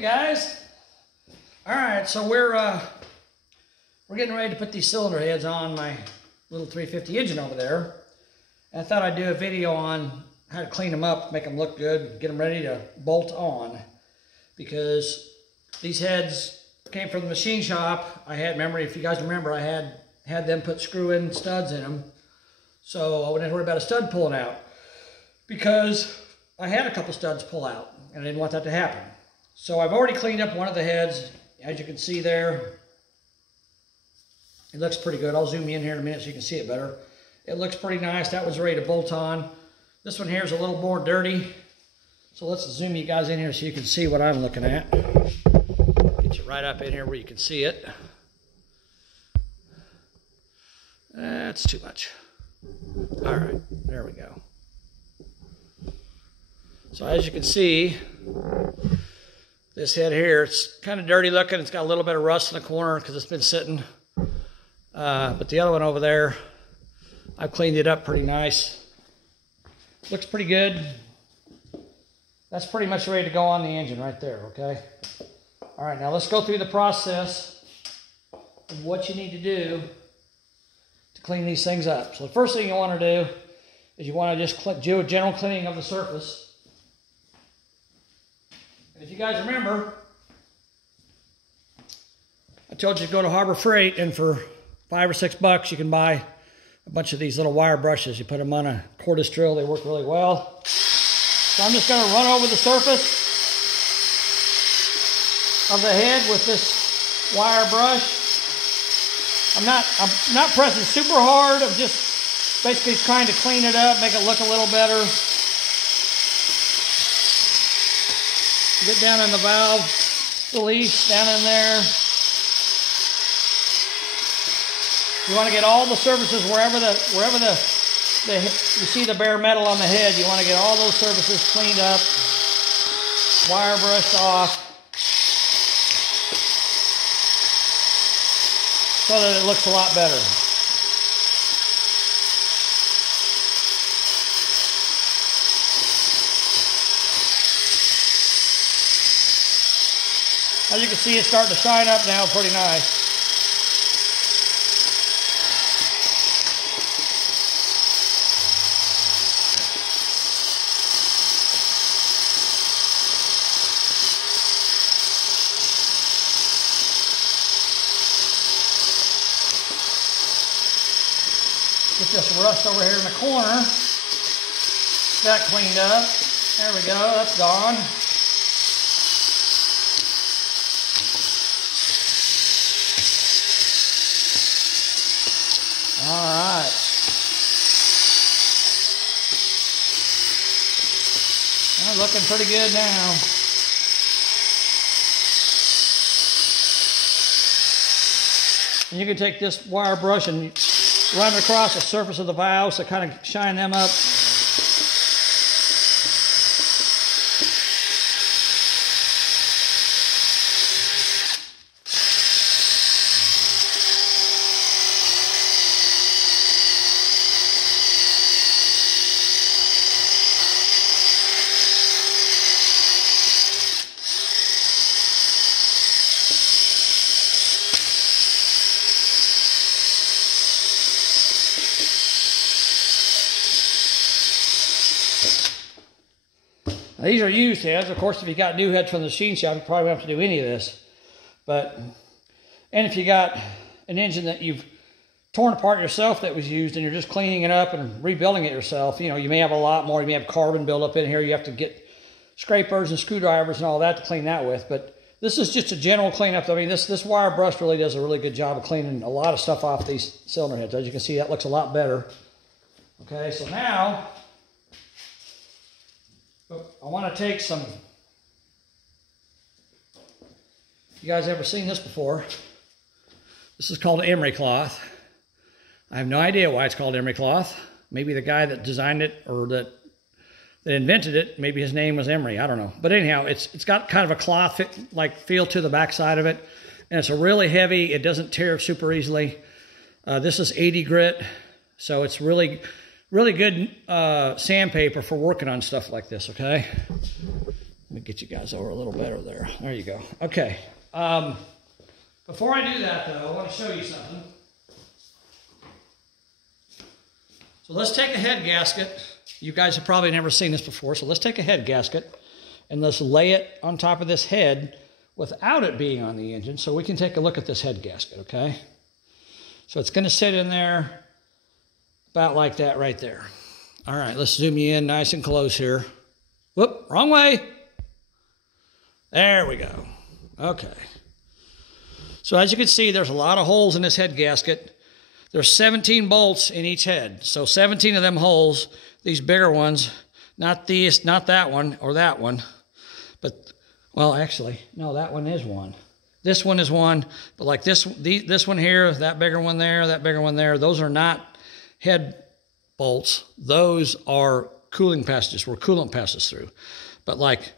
Hey guys. All right, so we're getting ready to put these cylinder heads on my little 350 engine over there. And I thought I'd do a video on how to clean them up, make them look good, get them ready to bolt on. Because these heads came from the machine shop. If you guys remember, I had them put screw-in studs in them. So I wouldn't have to worry about a stud pulling out. Because I had a couple studs pull out, and I didn't want that to happen. So I've already cleaned up one of the heads. As you can see there, it looks pretty good. I'll zoom you in here in a minute so you can see it better. It looks pretty nice. That one's ready to bolt on. This one here is a little more dirty. So let's zoom you guys in here so you can see what I'm looking at. Get you right up in here where you can see it. That's too much. All right, there we go. So as you can see, this head here, it's kind of dirty looking. It's got a little bit of rust in the corner because it's been sitting. But the other one over there, I've cleaned it up pretty nice. Looks pretty good. That's pretty much ready to go on the engine right there, okay? All right, now let's go through the process of what you need to do to clean these things up. So the first thing you want to do is you want to just do a general cleaning of the surface. And if you guys remember, I told you to go to Harbor Freight, and for $5 or $6 you can buy a bunch of these little wire brushes. You put them on a cordless drill, they work really well. So I'm just going to run over the surface of the head with this wire brush. I'm not pressing super hard. I'm just basically trying to clean it up, make it look a little better. Get down in the valve release, down in there. You want to get all the surfaces wherever you see the bare metal on the head. You want to get all those surfaces cleaned up, wire brushed off, so that it looks a lot better. As you can see, it's starting to shine up now pretty nice. Get this rust over here in the corner. That cleaned up. There we go, that's gone. All right. Well, looking pretty good now. And you can take this wire brush and run it across the surface of the valves to kind of shine them up. Now, these are used heads. Of course, if you got new heads from the machine shop, you probably won't have to do any of this. And if you got an engine that you've torn apart yourself that was used and you're just cleaning it up and rebuilding it yourself, you know, you may have a lot more. You may have carbon buildup in here. You have to get scrapers and screwdrivers and all that to clean that with. But this is just a general cleanup. I mean, this wire brush really does a really good job of cleaning a lot of stuff off these cylinder heads. As you can see, that looks a lot better. Okay, so now I want to take some, you guys ever seen this before? This is called emery cloth. I have no idea why it's called emery cloth. Maybe the guy that designed it or that invented it, maybe his name was Emery, I don't know. But anyhow, it's got kind of a cloth like feel to the back side of it. And it's a really heavy, it doesn't tear super easily. This is 80 grit, so it's really good sandpaper for working on stuff like this, okay? Let me get you guys over a little better there. There you go. Okay. Before I do that, though, I want to show you something. So let's take a head gasket. You guys have probably never seen this before, so let's take a head gasket and let's lay it on top of this head without it being on the engine so we can take a look at this head gasket, okay? So it's going to sit in there about like that right there. All right, let's zoom you in nice and close here. Whoop, wrong way. There we go. Okay. So as you can see, there's a lot of holes in this head gasket. There's 17 bolts in each head. So 17 of them holes, these bigger ones, not these, not that one or that one, but, well, actually, no, that one is one. This one is one, but like this one here, that bigger one there, that bigger one there, those are not head bolts. Those are cooling passages where coolant passes through. But like,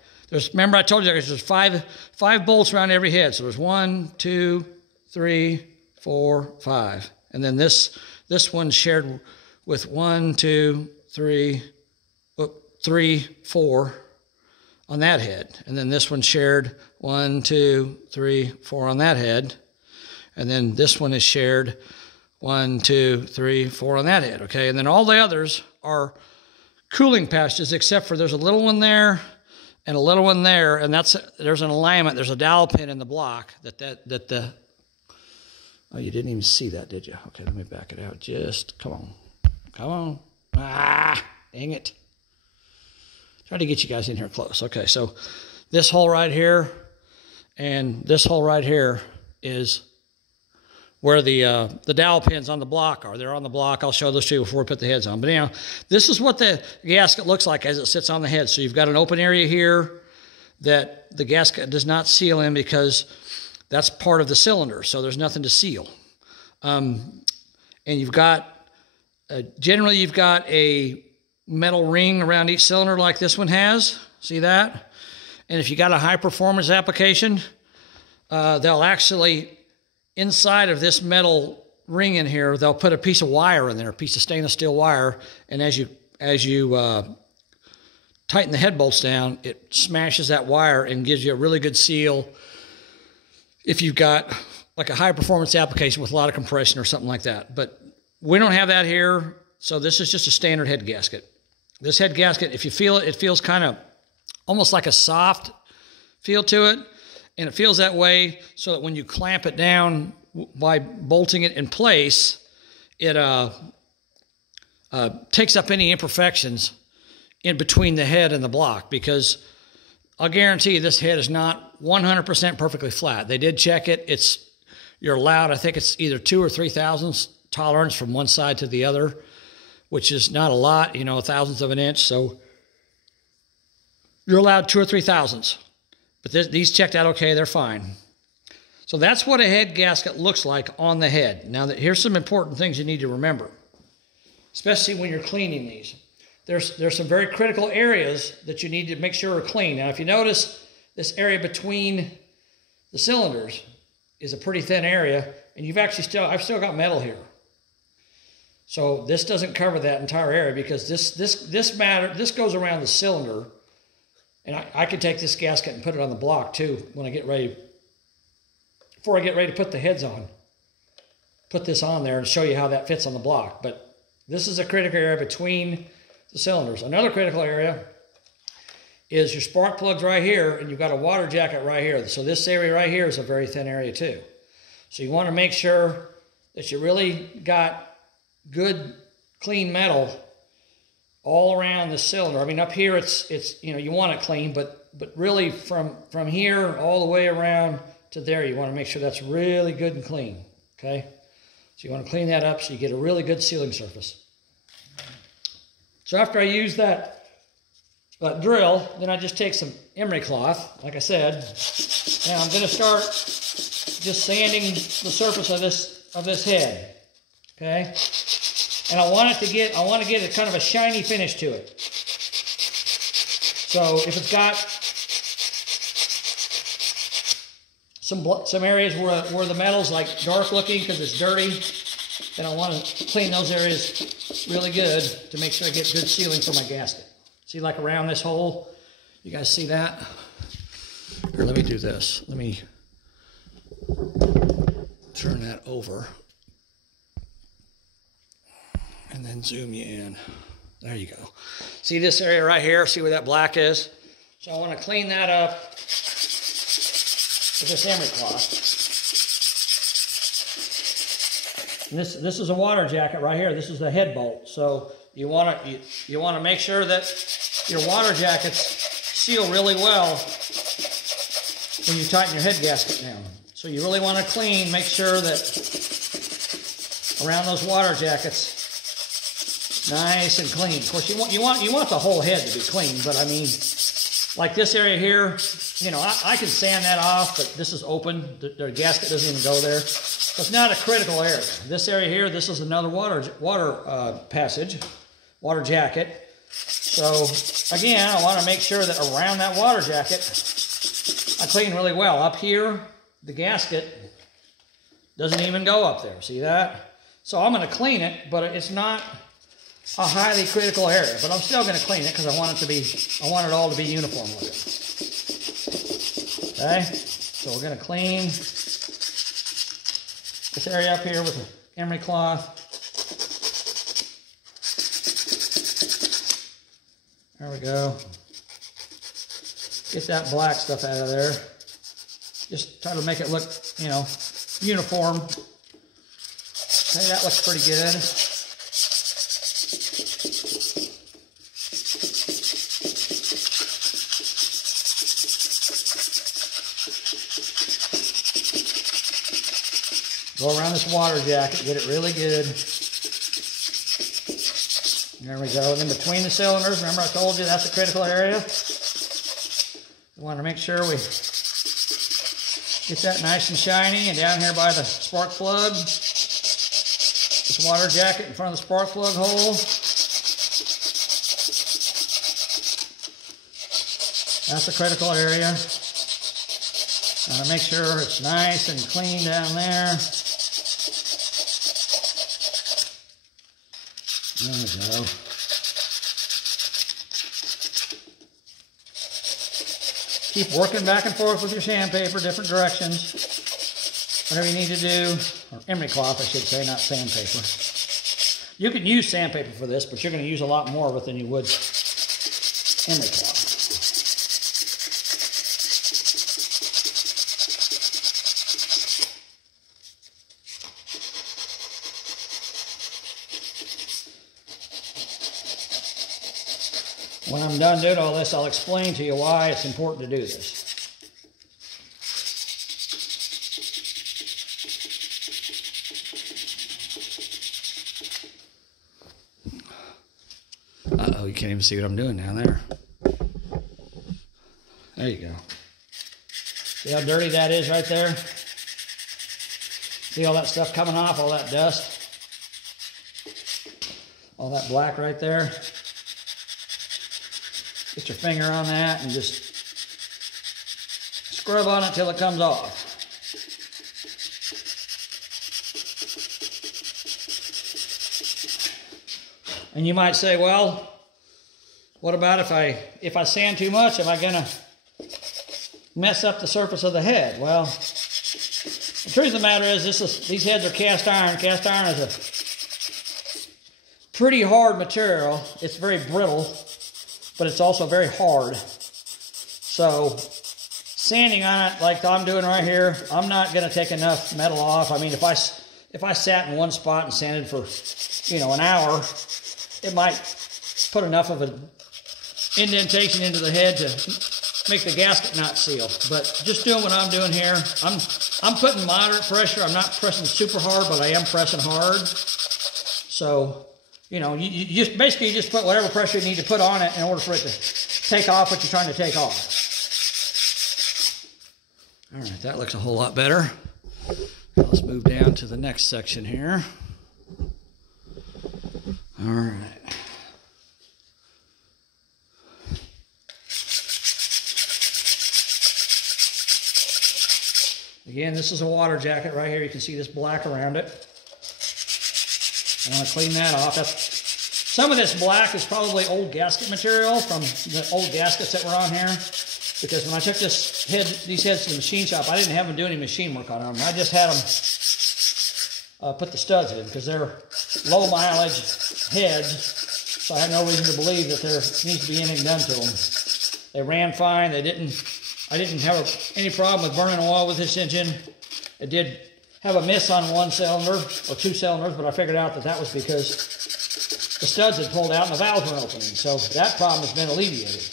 remember I told you there's five bolts around every head. So there's 1, 2, 3, 4, 5. And then this one's shared with 1, 2, 3, 4 on that head. And then this one's shared 1, 2, 3, 4 on that head. And then this one is shared 1, 2, 3, 4 on that head, okay? And then all the others are cooling passages except for there's a little one there and a little one there, and there's an alignment, there's a dowel pin in the block oh, you didn't even see that, did you? Okay, let me back it out. Just, come on. Ah, dang it. Try to get you guys in here close. Okay, so this hole right here and this hole right here is where the dowel pins on the block are. They're on the block. I'll show those to you before we put the heads on. But anyhow, this is what the gasket looks like as it sits on the head. So you've got an open area here that the gasket does not seal in because that's part of the cylinder. So there's nothing to seal. And you've got, generally you've got a metal ring around each cylinder like this one has. See that? And if you got a high performance application, they'll actually, inside of this metal ring in here, they'll put a piece of wire in there, a piece of stainless steel wire, and as you tighten the head bolts down, it smashes that wire and gives you a really good seal if you've got like a high performance application with a lot of compression or something like that. But we don't have that here, so this is just a standard head gasket. This head gasket, if you feel it, it feels kind of almost like a soft feel to it. And it feels that way so that when you clamp it down by bolting it in place, it takes up any imperfections in between the head and the block, because I'll guarantee you this head is not 100% perfectly flat. They did check it. You're allowed, I think it's either 2 or 3 thousandths tolerance from one side to the other, which is not a lot, you know, a thousandth of an inch. So you're allowed 2 or 3 thousandths. But these checked out okay, they're fine. So that's what a head gasket looks like on the head. Now, here's some important things you need to remember, especially when you're cleaning these. There's some very critical areas that you need to make sure are clean. Now, if you notice, this area between the cylinders is a pretty thin area, and I've still got metal here. So this doesn't cover that entire area because this goes around the cylinder. And I could take this gasket and put it on the block too when I get ready, before I get ready to put the heads on. Put this on there and show you how that fits on the block. But this is a critical area between the cylinders. Another critical area is your spark plugs right here, and you've got a water jacket right here. So this area right here is a very thin area too. So you want to make sure that you really got good, clean metal all around the cylinder. I mean, up here it's you know, you want it clean, but really from here all the way around to there, you want to make sure that's really good and clean, okay? So you want to clean that up so you get a really good sealing surface. So after I use that drill, then I just take some emery cloth, like I said. Now I'm going to start just sanding the surface of this head, okay? And I want to get a kind of a shiny finish to it. So if it's got some areas where the metal's like dark looking because it's dirty, then I want to clean those areas really good to make sure I get good sealing for my gasket. See, like around this hole, You guys see that? Here, let me do this. Let me turn that over and then zoom you in. There you go. See this area right here? See where that black is? So I want to clean that up with this emery cloth. And this is a water jacket right here. This is the head bolt. So you want to make sure that your water jackets seal really well when you tighten your head gasket down. So you really want to clean, make sure that around those water jackets, nice and clean. Of course, you want the whole head to be clean, but I mean, like this area here, you know, I can sand that off, but this is open. The gasket doesn't even go there. So it's not a critical area. This area here, this is another water passage, water jacket. So again, I want to make sure that around that water jacket, I clean really well. Up here, the gasket doesn't even go up there. See that? So I'm going to clean it, but it's not a highly critical area. But I'm still going to clean it because I want it all to be uniform looking. Okay? So we're going to clean this area up here with an emery cloth. There we go. Get that black stuff out of there. Just try to make it look, you know, uniform. Okay, that looks pretty good. Go around this water jacket, get it really good. There we go. And in between the cylinders, remember I told you that's a critical area. We want to make sure we get that nice and shiny. And down here by the spark plug, this water jacket in front of the spark plug hole. That's a critical area. Want to make sure it's nice and clean down there. There we go. Keep working back and forth with your sandpaper, different directions. Whatever you need to do, or emery cloth, I should say, not sandpaper. You can use sandpaper for this, but you're going to use a lot more of it than you would emery cloth. When I'm done doing all this, I'll explain to you why it's important to do this. Uh-oh, you can't even see what I'm doing down there. There you go. See how dirty that is right there? See all that stuff coming off, all that dust? All that black right there? Get your finger on that and just scrub on it till it comes off. And you might say, well, what about if I sand too much, am I gonna mess up the surface of the head? Well, the truth of the matter is these heads are cast iron. Cast iron is a pretty hard material. It's very brittle, but it's also very hard. So sanding on it like I'm doing right here, I'm not going to take enough metal off. I mean, if I sat in one spot and sanded for, you know, an hour, it might put enough of an indentation into the head to make the gasket not seal. But just doing what I'm doing here, I'm putting moderate pressure. I'm not pressing super hard, but I am pressing hard. So, you know, you just put whatever pressure you need to put on it in order for it to take off what you're trying to take off. All right, that looks a whole lot better. Let's move down to the next section here. All right. Again, this is a water jacket right here. You can see this black around it. I want to clean that off. Some of this black is probably old gasket material from the old gaskets that were on here. Because when I took these heads to the machine shop, I didn't have them do any machine work on them. I just had them put the studs in because they're low mileage heads. So I had no reason to believe that there needs to be anything done to them. They ran fine. I didn't have any problem with burning oil with this engine. It did have a miss on one cylinder or two cylinders, but I figured out that that was because the studs had pulled out and the valves weren't opening. So that problem has been alleviated.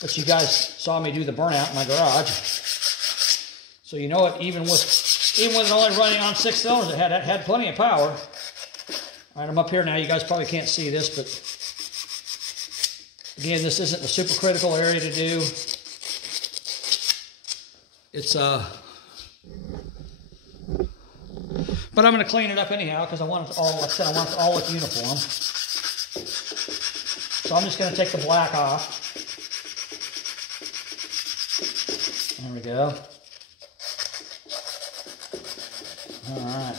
But you guys saw me do the burnout in my garage. So you know it, even with it only running on 6 cylinders, it had plenty of power. All right, I'm up here now. You guys probably can't see this, but again, this isn't a super critical area to do. It's but I'm going to clean it up anyhow because I want it all, like I said, I want it all look uniform. So I'm just going to take the black off. There we go. All right.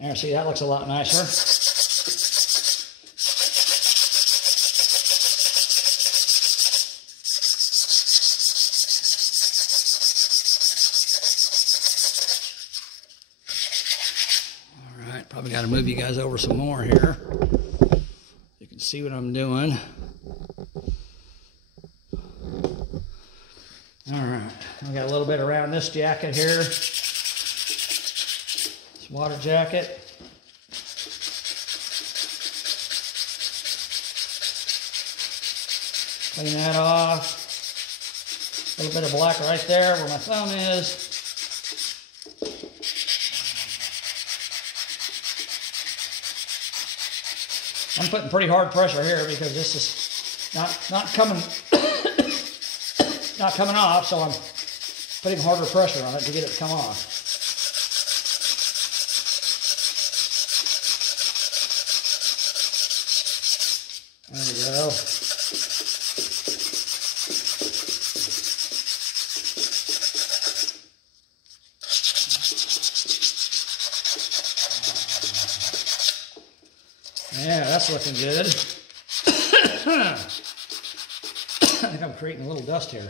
There, see, that looks a lot nicer. Probably got to move you guys over some more here. You can see what I'm doing. All right, we got a little bit around this jacket here. This water jacket. Clean that off. A little bit of black right there where my thumb is. I'm putting pretty hard pressure here because this is not coming not coming off, so I'm putting harder pressure on it to get it to come off. There we go. Yeah, that's looking good. I think I'm creating a little dust here.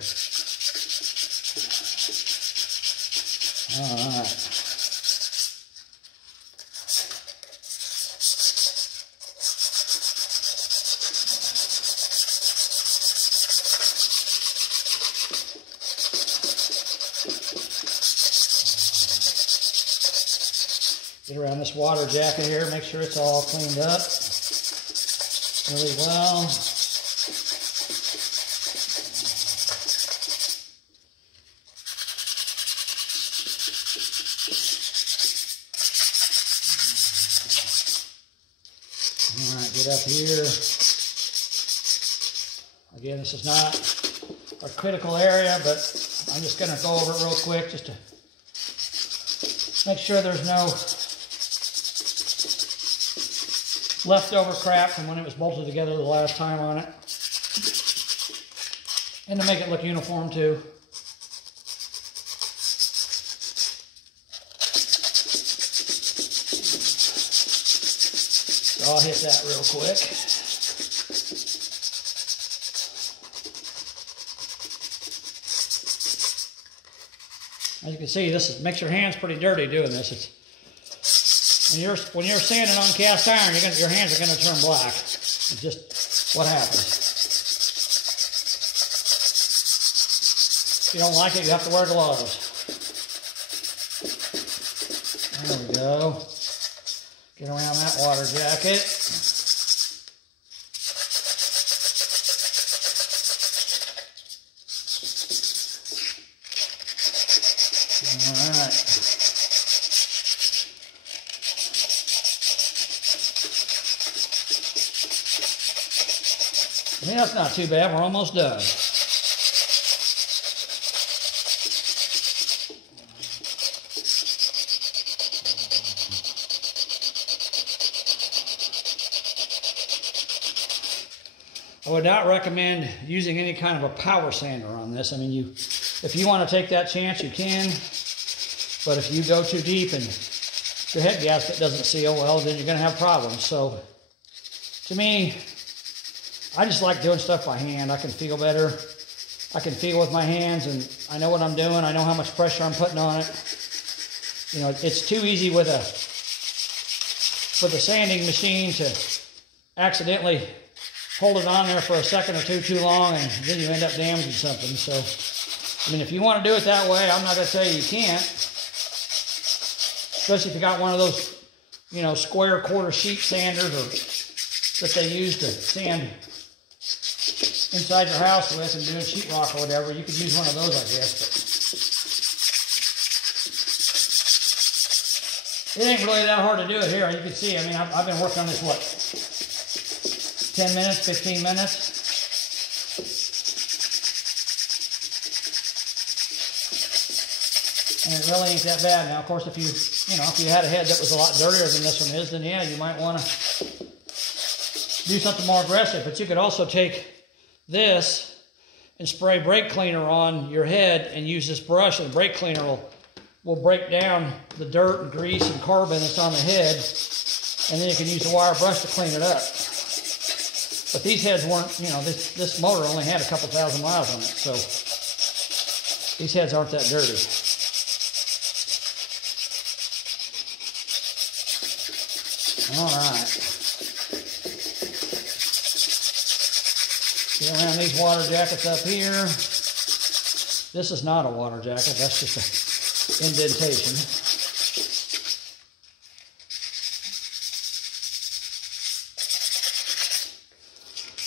All right. Get around this water jacket here, make sure it's all cleaned up really well. All right, get up here. Again, this is not a critical area, but I'm just going to go over it real quick just to make sure there's no leftover crap from when it was bolted together the last time on it. And to make it look uniform too. So I'll hit that real quick. As you can see, this makes your hands pretty dirty doing this. When you're sanding on cast iron, your hands are going to turn black. It's just what happens. If you don't like it, you have to wear gloves. There we go. Get around that water jacket. All right. Yeah, that's not too bad. We're almost done. I would not recommend using any kind of a power sander on this. I mean, if you want to take that chance, you can. But if you go too deep and your head gasket doesn't seal well, then you're going to have problems. So, to me, I just like doing stuff by hand. I can feel better. I can feel with my hands, and I know what I'm doing. I know how much pressure I'm putting on it. You know, it's too easy with a sanding machine to accidentally hold it on there for a second or two too long, and then you end up damaging something. So, I mean, if you want to do it that way, I'm not going to tell you can't. Especially if you got one of those, you know, square quarter sheet sanders that they use to sand inside your house with and doing sheetrock or whatever. You could use one of those, I guess. But it ain't really that hard to do it here. You can see, I mean, I've been working on this, what, 10 minutes, 15 minutes? And it really ain't that bad. Now, of course, if you had a head that was a lot dirtier than this one is, then yeah, you might want to do something more aggressive. But you could also take this and spray brake cleaner on your head and use this brush, and the brake cleaner will break down the dirt and grease and carbon that's on the head, and then you can use the wire brush to clean it up. But these heads weren't, you know, this motor only had a couple thousand miles on it, so these heads aren't that dirty. All right. Get around these water jackets up here. This is not a water jacket, that's just an indentation.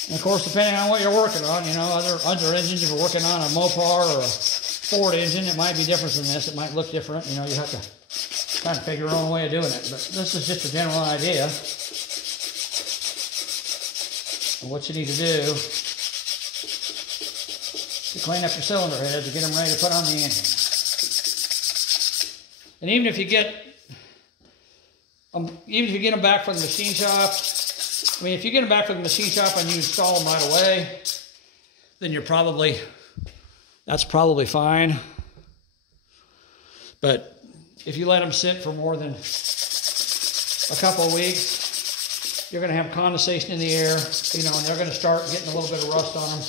And of course, depending on what you're working on, you know, other engines, if you're working on a Mopar or a Ford engine, it might be different than this. It might look different. You know, you have to kind of figure your own way of doing it. But this is just a general idea of what you need to do to clean up your cylinder heads to get them ready to put on the engine. And even if you get them back from the machine shop, I mean, if you get them back from the machine shop and you install them right away, then that's probably fine. But if you let them sit for more than a couple of weeks, you're going to have condensation in the air, you know, and they're going to start getting a little bit of rust on them.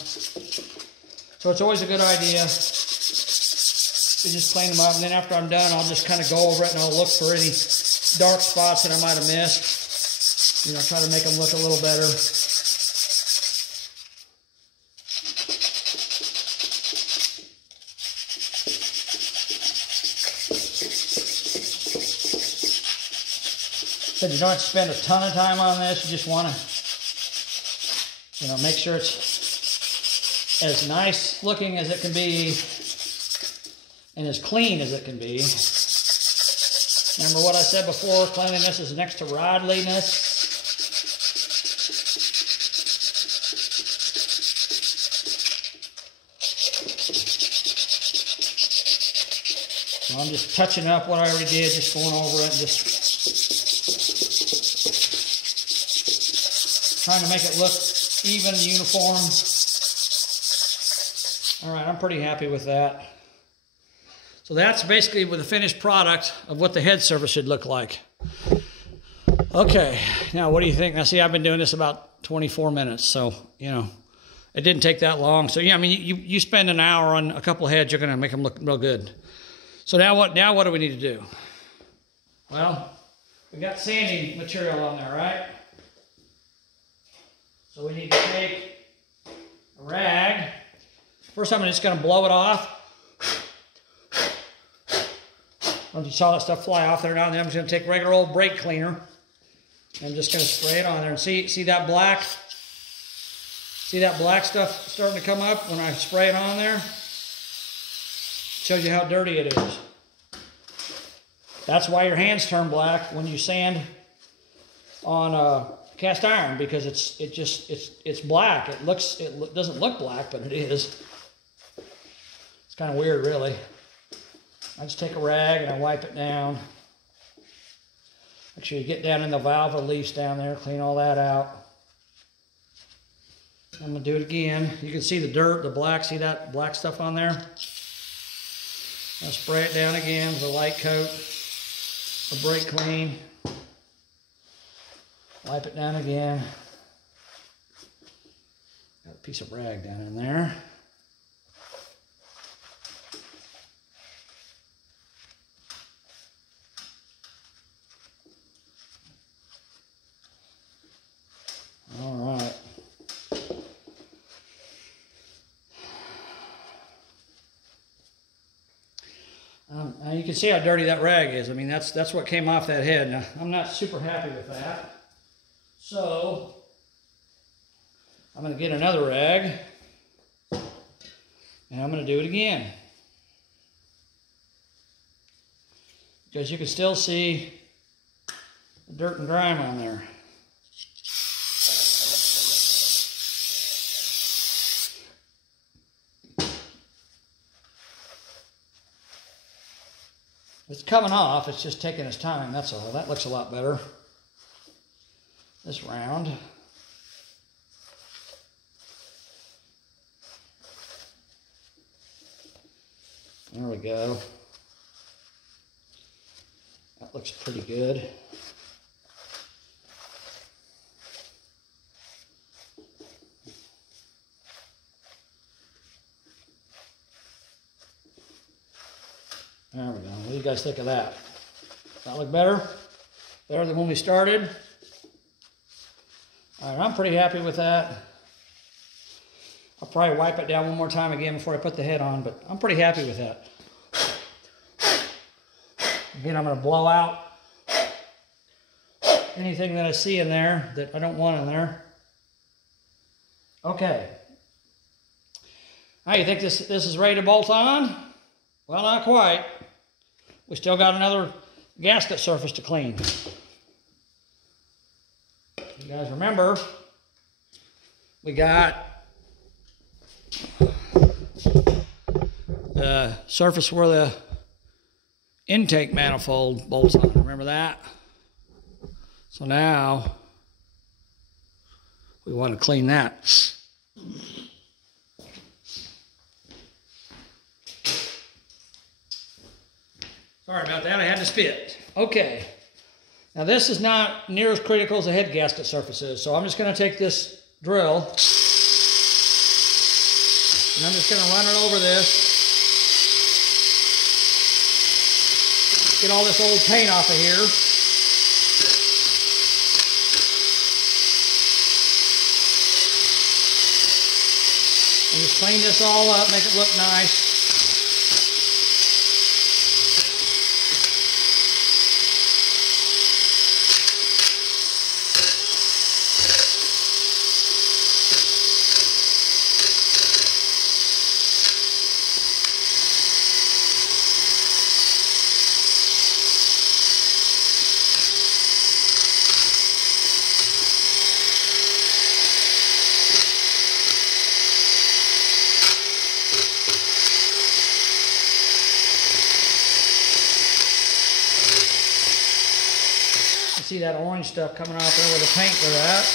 So it's always a good idea to just clean them up. And then after I'm done, I'll just kind of go over it and I'll look for any dark spots that I might have missed. You know, try to make them look a little better. So you don't have to spend a ton of time on this. You just want to, you know, make sure it's as nice looking as it can be and as clean as it can be. Remember what I said before, cleanliness is next to godliness. So I'm just touching up what I already did, just going over it, just trying to make it look even, uniform. All right, I'm pretty happy with that. So that's basically with the finished product of what the head surface should look like. Okay, now what do you think? Now see, I've been doing this about 24 minutes, so, you know, it didn't take that long. So yeah, I mean, you spend an hour on a couple of heads, you're gonna make them look real good. So now what do we need to do? Well, we got sanding material on there, right? So we need to take a rag. First I'm just gonna blow it off. You saw that stuff fly off there now, and then I'm just going to take regular old brake cleaner. I'm just going to spray it on there. And see that black? See that black stuff starting to come up when I spray it on there? Shows you how dirty it is. That's why your hands turn black when you sand on cast iron, because it's black. It doesn't look black, but it is. It's kind of weird, really. I just take a rag and I wipe it down. Make sure you get down in the valve leaves down there, clean all that out. I'm gonna do it again. You can see the dirt, the black, see that black stuff on there? I'll spray it down again with a light coat, a brake clean. Wipe it down again. Got a piece of rag down in there. All right. Now you can see how dirty that rag is. I mean, that's what came off that head. Now, I'm not super happy with that. So, I'm going to get another rag, and I'm going to do it again. Because you can still see the dirt and grime on there. It's coming off, it's just taking its time, that's all. That looks a lot better. This round. There we go. That looks pretty good. There we go. What do you guys think of that? Does that look better? Better than when we started? All right, I'm pretty happy with that. I'll probably wipe it down one more time again before I put the head on, but I'm pretty happy with that. Again, I'm going to blow out anything that I see in there that I don't want in there. Okay. Now, you think this is ready to bolt on? Well, not quite. We still got another gasket surface to clean. You guys remember, we got the surface where the intake manifold bolts on. Remember that? So now we want to clean that. Sorry about that, I had to spit. Okay, now this is not near as critical as the head gasket surface is, so I'm just going to take this drill and I'm just going to run it over this. Get all this old paint off of here. And just clean this all up, make it look nice. See that orange stuff coming off there where the paint was at.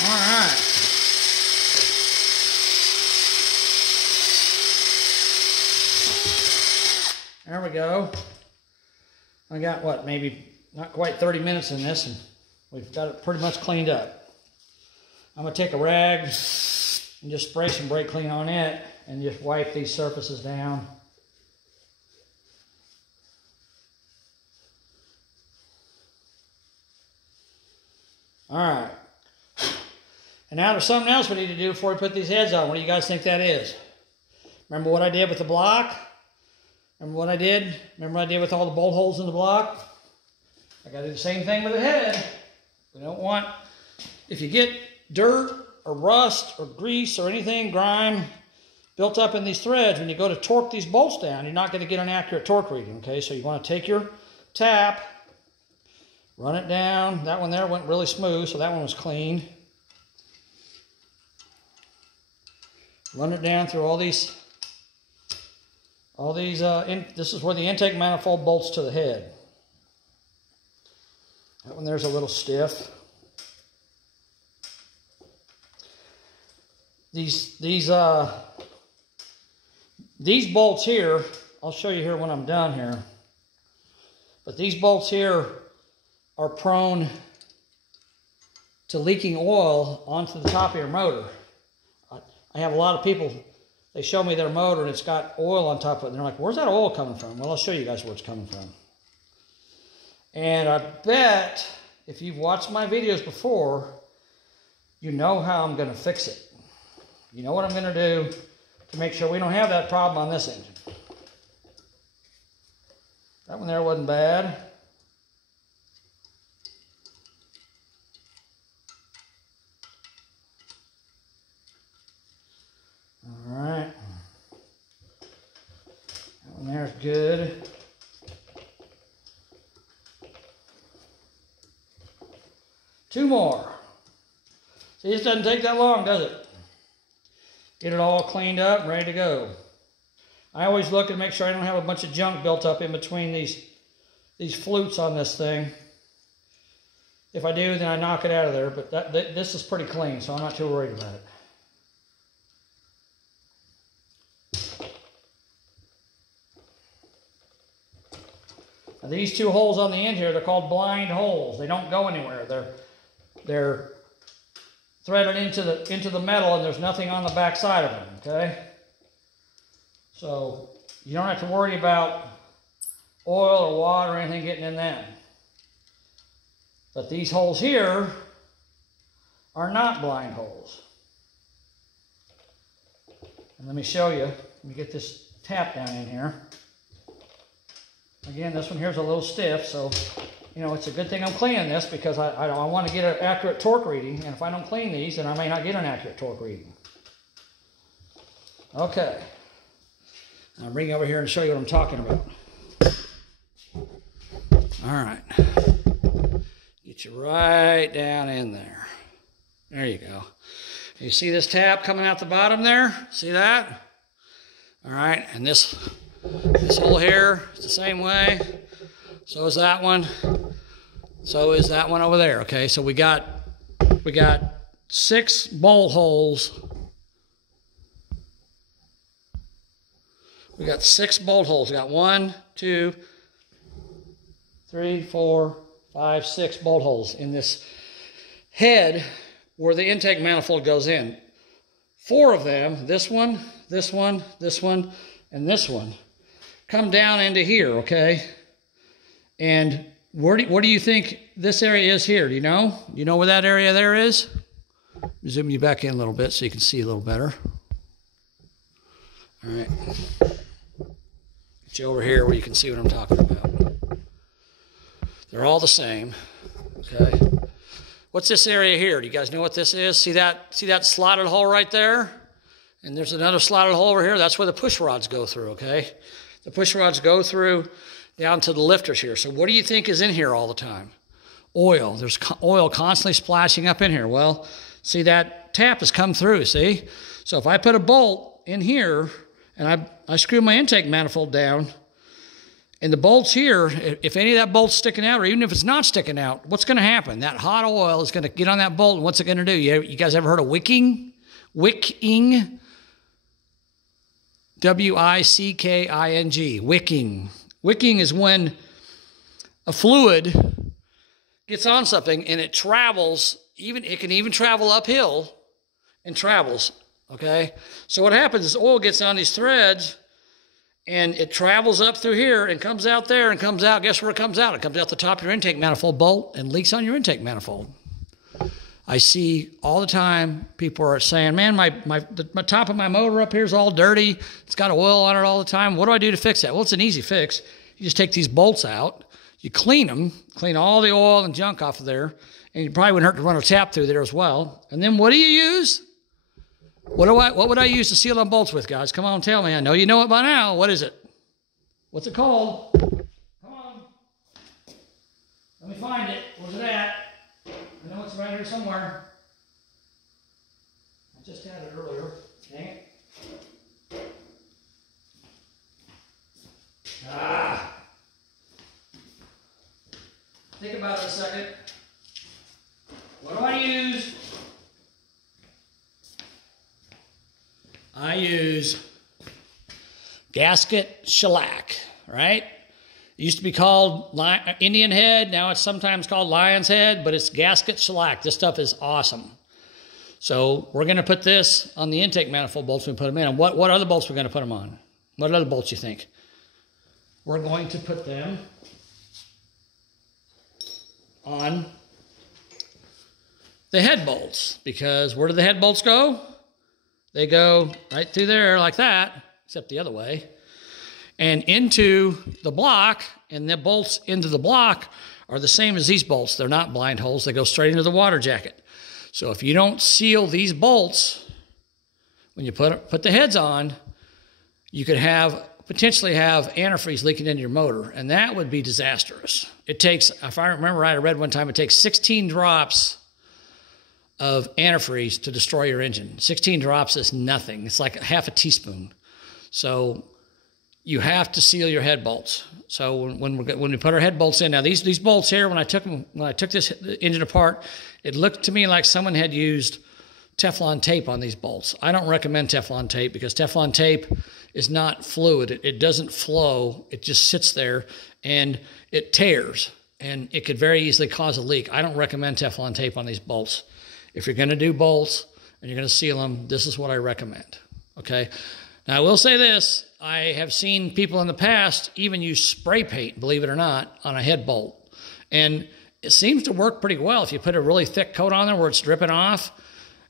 All right. There we go. I got what, maybe not quite 30 minutes in this, and we've got it pretty much cleaned up. I'm going to take a rag and just spray some brake clean on it and just wipe these surfaces down. All right. And now there's something else we need to do before we put these heads on. What do you guys think that is? Remember what I did with the block? Remember what I did? Remember what I did with all the bolt holes in the block? I got to do the same thing with the head. We don't want, if you get dirt or rust or grease or anything, grime, built up in these threads, when you go to torque these bolts down, you're not going to get an accurate torque reading, okay? So you want to take your tap, Run it down. That one there went really smooth, so that one was clean. Run it down through all these, this is where the intake manifold bolts to the head. That one there's a little stiff. These bolts here, I'll show you here when I'm done here. But these bolts here are prone to leaking oil onto the top of your motor. I have a lot of people, they show me their motor and it's got oil on top of it. And they're like, where's that oil coming from? Well, I'll show you guys where it's coming from. And I bet if you've watched my videos before, you know how I'm going to fix it. You know what I'm going to do to make sure we don't have that problem on this engine. That one there wasn't bad. All right. That one there's good. Two more. See, this doesn't take that long, does it? Get it all cleaned up and ready to go. I always look and make sure I don't have a bunch of junk built up in between these flutes on this thing. If I do, then I knock it out of there, but this is pretty clean, so I'm not too worried about it. Now, these two holes on the end here, they're called blind holes. They don't go anywhere. They're threaded into the metal, and there's nothing on the back side of them, okay? So you don't have to worry about oil or water or anything getting in them. But these holes here are not blind holes. And let me show you. Let me get this tap down in here. Again, this one here is a little stiff, so you know, it's a good thing I'm cleaning this because I want to get an accurate torque reading, and if I don't clean these, then I may not get an accurate torque reading. Okay. I'll bring you over here and show you what I'm talking about. All right. Get you right down in there. There you go. You see this tab coming out the bottom there? See that? All right, and this hole here is the same way. So is that one. So is that one over there. Okay, so we got 6 bolt holes. We got 6 bolt holes. We got 1, 2, 3, 4, 5, 6 bolt holes in this head where the intake manifold goes in. 4 of them, this one, this one, this one, and this one, come down into here, okay? And what do you think this area is here? Do you know? You know where that area there is? Zoom you back in a little bit so you can see a little better. All right. Get you over here where you can see what I'm talking about. They're all the same. Okay. What's this area here? Do you guys know what this is? See that slotted hole right there? And there's another slotted hole over here. That's where the push rods go through, okay? The push rods go through down to the lifters here. So what do you think is in here all the time? Oil. There's oil constantly splashing up in here. Well, see, that tap has come through, see? So if I put a bolt in here and I screw my intake manifold down, and the bolts here, if any of that bolt's sticking out, or even if it's not sticking out, what's going to happen? That hot oil is going to get on that bolt, and what's it going to do? You guys ever heard of wicking? Wicking. W-I-C-K-I-N-G. Wicking. Wicking is when a fluid gets on something and it travels, it can even travel uphill and travels, okay? So what happens is oil gets on these threads and it travels up through here and comes out there and comes out. Guess where it comes out? It comes out the top of your intake manifold bolt and leaks on your intake manifold. I see all the time people are saying, man, my top of my motor up here is all dirty. It's got oil on it all the time. What do I do to fix that? Well, it's an easy fix. You just take these bolts out. You clean them, clean all the oil and junk off of there, and you probably wouldn't hurt to run a tap through there as well. And then what do you use? What would I use to seal them bolts with, guys? Come on, tell me. I know you know it by now. What is it? What's it called? Come on. Let me find it. Where's it at? I know it's right here somewhere. I just had it earlier. Dang it. Ah. Think about it a second. What do I use? I use gasket shellac, right? It used to be called Indian head. Now it's sometimes called lion's head, but it's gasket shellac. This stuff is awesome. So we're going to put this on the intake manifold bolts when we put them in. And what other bolts we're going to put them on? What other bolts you think? We're going to put them on the head bolts, because where do the head bolts go? They go right through there like that, except the other way, and into the block, and the bolts into the block are the same as these bolts. They're not blind holes. They go straight into the water jacket. So if you don't seal these bolts, when you put the heads on, you could potentially have antifreeze leaking into your motor, and that would be disastrous. It takes, if I remember right, I read one time, it takes 16 drops of antifreeze to destroy your engine. 16 drops is nothing. It's like half a teaspoon. So you have to seal your head bolts. So when we put our head bolts in, now these bolts here, when I took this engine apart, it looked to me like someone had used Teflon tape on these bolts. I don't recommend Teflon tape because Teflon tape is not fluid. It doesn't flow. It just sits there and it tears, and it could very easily cause a leak. I don't recommend Teflon tape on these bolts. If you're going to do bolts and you're going to seal them, this is what I recommend, okay? Now, I will say this. I have seen people in the past even use spray paint, believe it or not, on a head bolt. And it seems to work pretty well. If you put a really thick coat on there where it's dripping off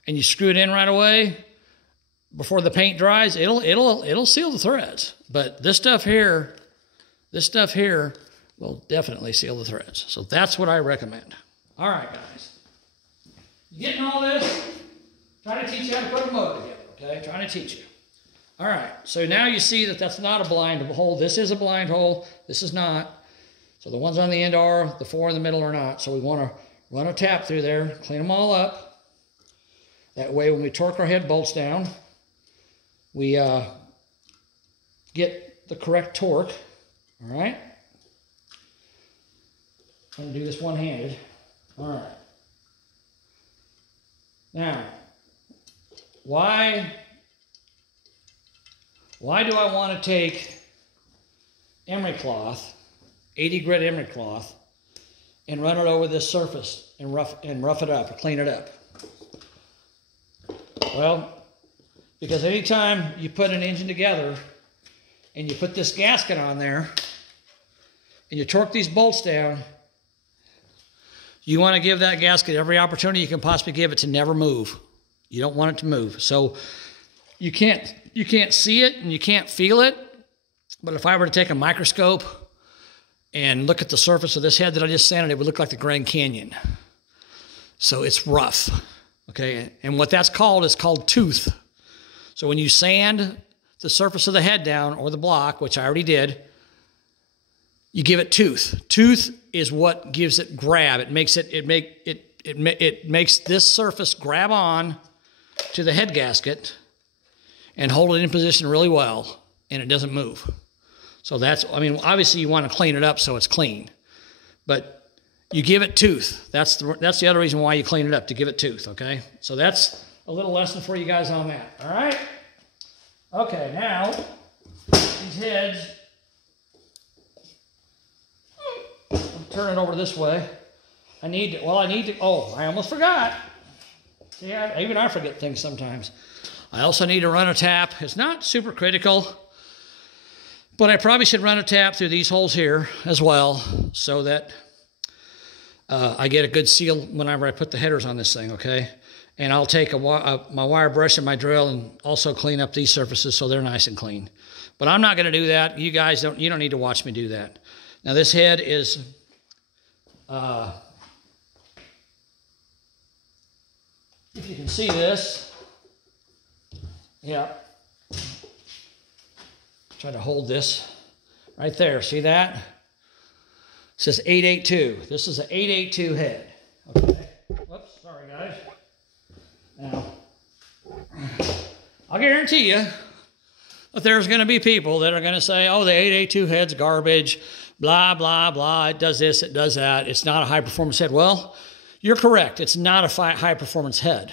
and you screw it in right away before the paint dries, it'll seal the threads. But this stuff here will definitely seal the threads. So that's what I recommend. All right, guys. You getting all this? Trying to teach you how to put a motor together, okay? Trying to teach you. All right, so now you see that that's not a blind hole. This is a blind hole. This is not. So the ones on the end are, the four in the middle are not. So we want to run a tap through there, clean them all up. That way when we torque our head bolts down, we get the correct torque, all right? I'm going to do this one-handed. All right. Now, why do I want to take emery cloth, 80 grit emery cloth, and run it over this surface and rough it up, or clean it up? Well, because anytime you put an engine together and you put this gasket on there and you torque these bolts down, you want to give that gasket every opportunity you can possibly give it to never move. You don't want it to move. So you can't see it and you can't feel it. But if I were to take a microscope and look at the surface of this head that I just sanded, it would look like the Grand Canyon. So it's rough, okay? And what that's called is called tooth. So when you sand the surface of the head down, or the block, which I already did, you give it tooth. Tooth is what gives it grab. It makes it makes this surface grab on to the head gasket and hold it in position really well, and it doesn't move. So that's, I mean, obviously you want to clean it up so it's clean, but you give it tooth. That's the other reason why you clean it up, to give it tooth, okay? So that's a little lesson for you guys on that, all right? Okay, now, these heads, I'll turn it over this way. Oh, I almost forgot. See, even I forget things sometimes. I also need to run a tap. It's not super critical, but I probably should run a tap through these holes here as well, so that I get a good seal whenever I put the headers on this thing, okay? And I'll take my wire brush and my drill and also clean up these surfaces so they're nice and clean. But I'm not going to do that. You guys don't need to watch me do that. Now this head is if you can see this, yeah. Try to hold this right there. See that? says 882. This is an 882 head. Okay. Whoops, sorry guys. Now, I'll guarantee you that there's going to be people that are going to say, oh, the 882 head's garbage, blah, blah, blah. It does this, it does that. It's not a high-performance head. Well, you're correct. It's not a high-performance head.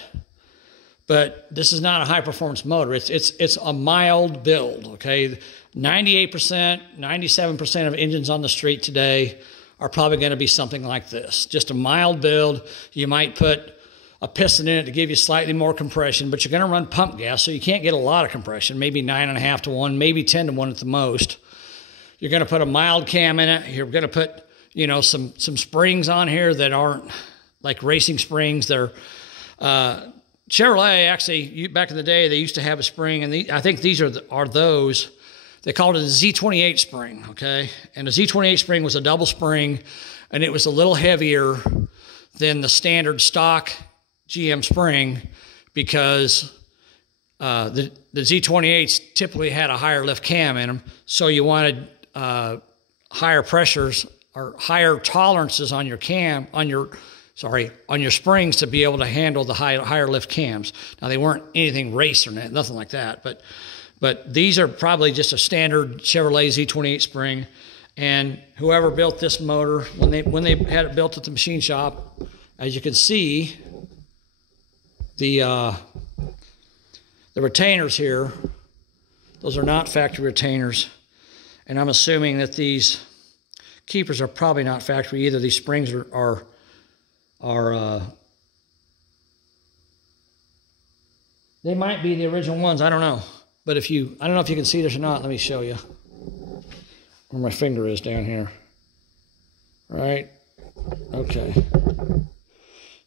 But this is not a high-performance motor. It's a mild build, okay? 98%, 97% of engines on the street today are probably going to be something like this. Just a mild build. You might put a piston in it to give you slightly more compression, but you're going to run pump gas, so you can't get a lot of compression, maybe 9.5 to 1, maybe 10 to 1 at the most. You're going to put a mild cam in it. You're going to put, you know, some springs on here that aren't like racing springs. They're Chevrolet, actually, back in the day, they used to have a spring, and I think these are those. They called it a Z28 spring, okay? And the Z28 spring was a double spring, and it was a little heavier than the standard stock GM spring because the Z28s typically had a higher lift cam in them, so you wanted higher pressures or higher tolerances on your cam, on your springs to be able to handle the higher lift cams. Now, they weren't anything race or nothing like that, but these are probably just a standard Chevrolet Z28 spring. And whoever built this motor, when they had it built at the machine shop, as you can see, the retainers here, those are not factory retainers. And I'm assuming that these keepers are probably not factory either. These springs are they might be the original ones, I don't know. But I don't know if you can see this or not. Let me show you where my finger is down here. All right, okay.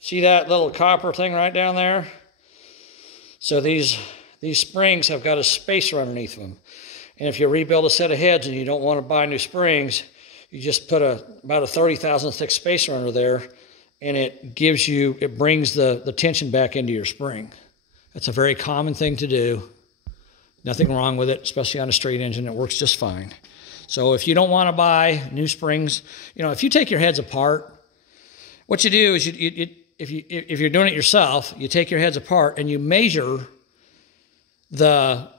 See that little copper thing right down there? So these springs have got a spacer underneath them. And if you rebuild a set of heads and you don't want to buy new springs, you just put about a 30,000 thick spacer under there, and it brings the tension back into your spring. That's a very common thing to do. Nothing wrong with it, especially on a straight engine. It works just fine. So if you don't want to buy new springs, you know, if you take your heads apart, what you do is if you're doing it yourself, you take your heads apart and you measure the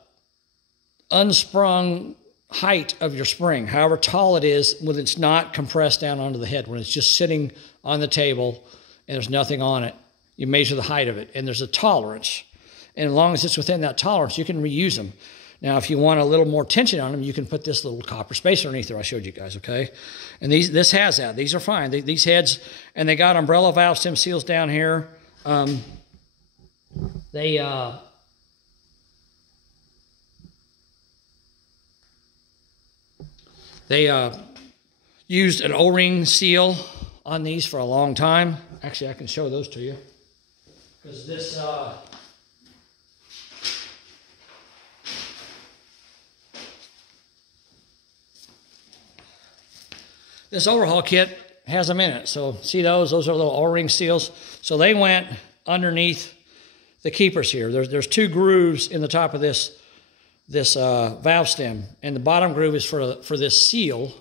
unsprung height of your spring, however tall it is, when it's not compressed down onto the head, when it's just sitting on the table and there's nothing on it. You measure the height of it, and there's a tolerance. And as long as it's within that tolerance, you can reuse them. Now, if you want a little more tension on them, you can put this little copper spacer underneath there I showed you guys, okay? And this has that. These are fine. These heads, and they got umbrella valve stem seals down here. They used an O-ring seal on these for a long time. Actually, I can show those to you. Because this overhaul kit has them in it. So see those? Those are little O-ring seals. So they went underneath the keepers here. There's two grooves in the top of this valve stem, and the bottom groove is for this seal,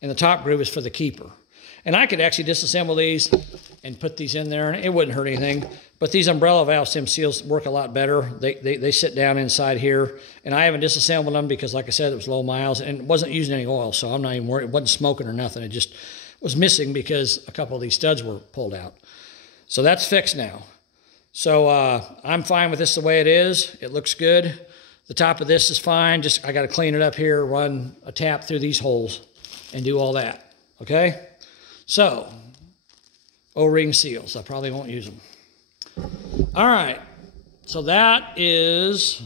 and the top groove is for the keeper. And I could actually disassemble these and put these in there, and it wouldn't hurt anything. But these umbrella valve stem seals work a lot better. They sit down inside here, and I haven't disassembled them because, like I said, it was low miles and it wasn't using any oil, so I'm not even worried. It wasn't smoking or nothing. It just was missing because a couple of these studs were pulled out. So that's fixed now. So I'm fine with this the way it is. It looks good. The top of this is fine. Just I got to clean it up here, run a tap through these holes, and do all that. Okay? So, O-ring seals. I probably won't use them. All right. So that is,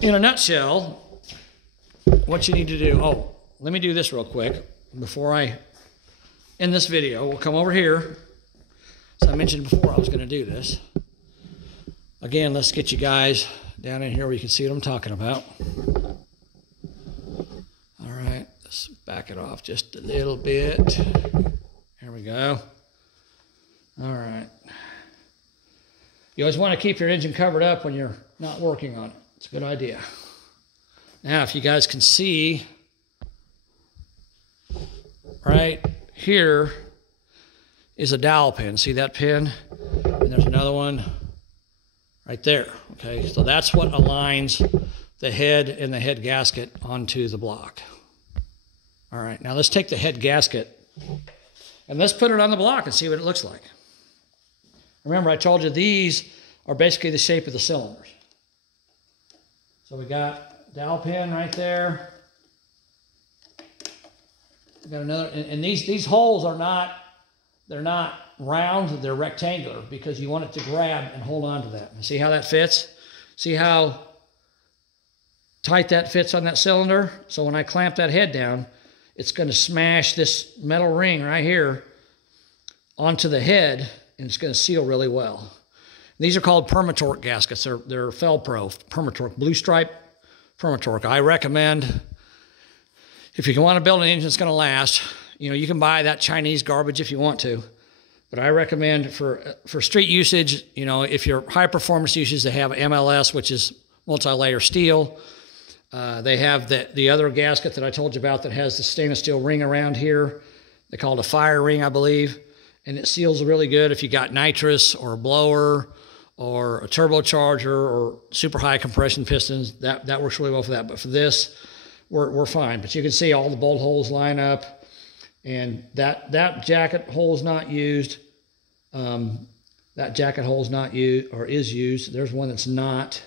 in a nutshell, what you need to do. Oh, let me do this real quick before I end this video. We'll come over here. As I mentioned before, I was going to do this. Again, let's get you guys down in here where you can see what I'm talking about. All right, let's back it off just a little bit. There we go. All right. You always want to keep your engine covered up when you're not working on it. It's a good idea. Now, if you guys can see, right here is a dowel pin. See that pin? And there's another one right there. Okay, so that's what aligns the head and the head gasket onto the block. All right, now let's take the head gasket and let's put it on the block and see what it looks like. Remember, I told you these are basically the shape of the cylinders. So we got dowel pin right there. We got another, and these holes are not, they're not round, they're rectangular because you want it to grab and hold on to that. And see how that fits? See how tight that fits on that cylinder? So when I clamp that head down, it's going to smash this metal ring right here onto the head, and it's going to seal really well. These are called Permatorque gaskets. They're Felpro, Permatorque, blue stripe Permatorque. I recommend, if you want to build an engine that's going to last, you know, you can buy that Chinese garbage if you want to, but I recommend for street usage, you know, if you're high performance usage, they have MLS, which is multi-layer steel. They have the other gasket that I told you about that has the stainless steel ring around here. They call it a fire ring, I believe. And it seals really good if you got nitrous or a blower or a turbocharger or super high compression pistons. That works really well for that. But for this, we're fine. But you can see all the bolt holes line up. And that jacket hole is not used. That jacket hole is not used or is used. There's one that's not.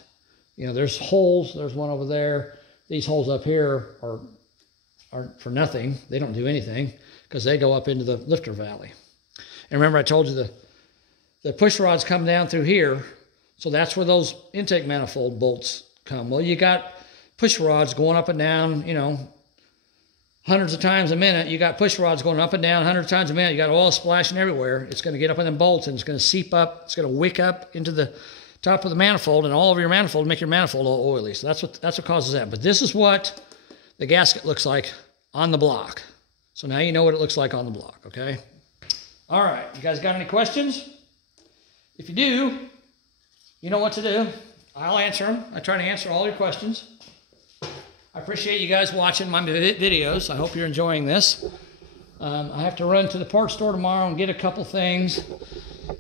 You know, there's holes. There's one over there. These holes up here are for nothing. They don't do anything because they go up into the lifter valley. And remember, I told you the push rods come down through here, so that's where those intake manifold bolts come. Well, you got push rods going up and down, you know, hundreds of times a minute. You got push rods going up and down hundreds of times a minute. You got oil splashing everywhere. It's going to get up in them bolts, and it's going to seep up. It's going to wick up into the top of the manifold and all over your manifold, make your manifold all oily. So that's what causes that. But this is what the gasket looks like on the block. So now you know what it looks like on the block, okay? All right, you guys got any questions? If you do, you know what to do. I'll answer them. I try to answer all your questions. I appreciate you guys watching my videos. I hope you're enjoying this. I have to run to the parts store tomorrow and get a couple things,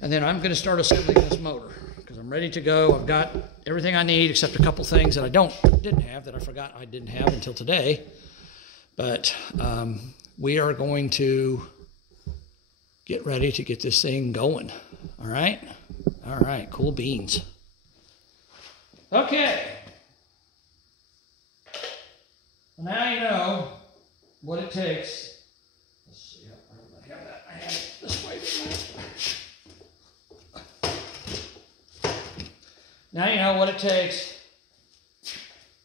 and then I'm going to start assembling this motor because I'm ready to go. I've got everything I need except a couple things that I didn't have that I forgot I didn't have until today. But we are going to get ready to get this thing going. All right? All right, cool beans. Okay. Now you know what it takes. Let's see, I don't have that. I have it this way. Now you know what it takes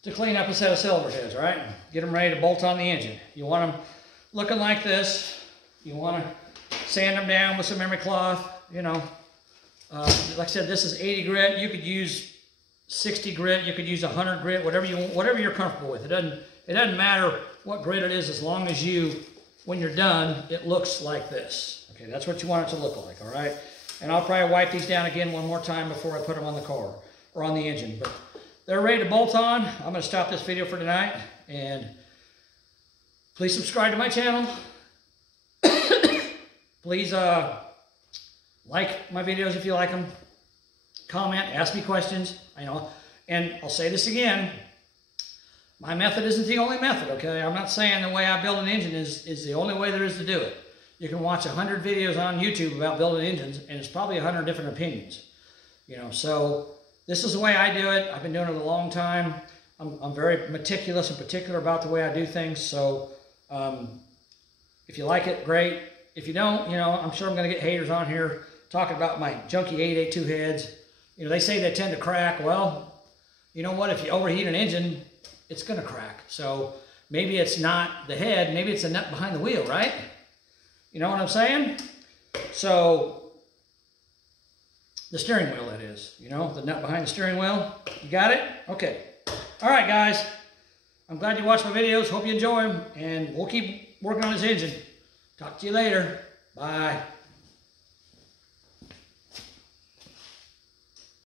to clean up a set of cylinder heads, right? Get them ready to bolt on the engine. You want them looking like this. You want to sand them down with some memory cloth, you know. Like I said, this is 80 grit. You could use 60 grit. You could use 100 grit, whatever you want, whatever you're comfortable with. It doesn't matter what grit it is as long as when you're done, it looks like this. Okay, that's what you want it to look like, all right? And I'll probably wipe these down again one more time before I put them on the car or on the engine. But they're ready to bolt on. I'm going to stop this video for tonight. And please subscribe to my channel. Please like my videos if you like them. Comment, ask me questions. I know. And I'll say this again. My method isn't the only method, okay? I'm not saying the way I build an engine is the only way there is to do it. You can watch 100 videos on YouTube about building engines, and it's probably 100 different opinions. You know, so this is the way I do it. I've been doing it a long time. I'm very meticulous and particular about the way I do things. So if you like it, great. If you don't, you know, I'm sure I'm going to get haters on here talking about my junky 882 heads. You know, they say they tend to crack. Well, you know what? If you overheat an engine, it's going to crack. So maybe it's not the head. Maybe it's the nut behind the wheel, right? You know what I'm saying? So the steering wheel, that is. You know, the nut behind the steering wheel. You got it? Okay. All right, guys. I'm glad you watched my videos. Hope you enjoy them. And we'll keep working on this engine. Talk to you later. Bye.